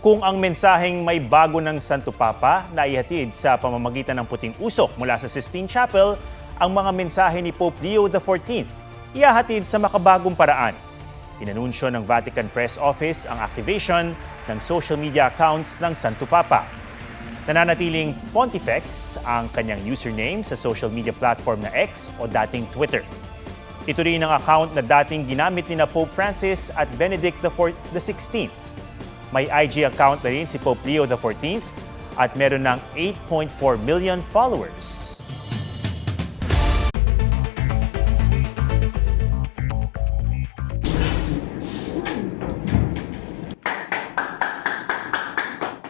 Kung ang mensaheng may bago ng Santo Papa na ihatid sa pamamagitan ng puting usok mula sa Sistine Chapel, ang mga mensahe ni Pope Leo XIV ihahatid sa makabagong paraan. Inanunsyo ng Vatican Press Office ang activation ng social media accounts ng Santo Papa. Nananatiling Pontifex ang kanyang username sa social media platform na X o dating Twitter. Ito rin ang account na dating ginamit ni Pope Francis at Benedict XVI. May IG account na rin si Pope Leo XIV at meron ng 8.4 million followers.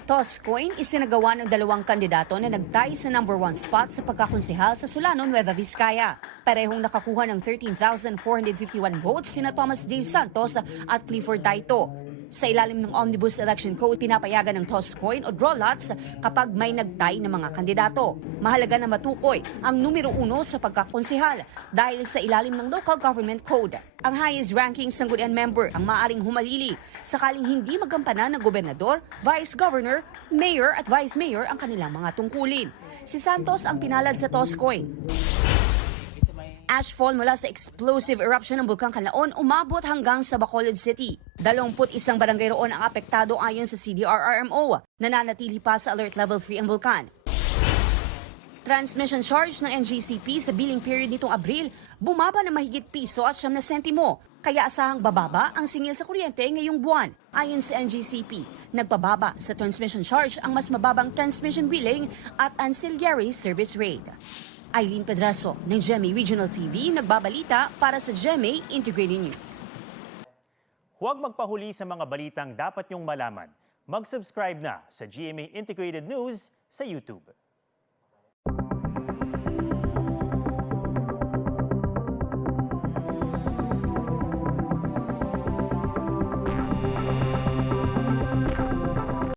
Toscoin isinagawa ng dalawang kandidato na nagtay sa number 1 spot sa pagkakonsehal sa Solano, Nueva Vizcaya. Parehong nakakuha ng 13,451 votes sina Thomas Dave Santos at Clifford Taito. Sa ilalim ng Omnibus Election Code, pinapayagan ng toss coin o draw lots kapag may nagtay ng mga kandidato. Mahalaga na matukoy ang numero 1 sa pagkakonsehal dahil sa ilalim ng Local Government Code. Ang highest ranking sanggunian member ang maaring humalili sakaling hindi magampanan ng gobernador, vice governor, mayor at vice mayor ang kanilang mga tungkulin. Si Santos ang pinalad sa toss coin. Ashfall mula sa explosive eruption ng Bulkang Canlaon umabot hanggang sa Bacolod City. 21 barangay roon ang apektado ayon sa CDRRMO. Nananatili pa sa Alert Level 3 ang bulkan. Transmission charge ng NGCP sa billing period nitong Abril bumaba na mahigitpiso at 9 sentimo. Kaya asahang bababa ang singil sa kuryente ngayong buwan. Ayon sa NGCP, nagpababa sa transmission charge ang mas mababang transmission billing at ancillary service rate. Eileen Pedraso ng GMA Regional TV nagbabalita para sa GMA Integrated News. Huwag magpahuli sa mga balitang dapat niyong malaman. Mag-subscribe na sa GMA Integrated News sa YouTube.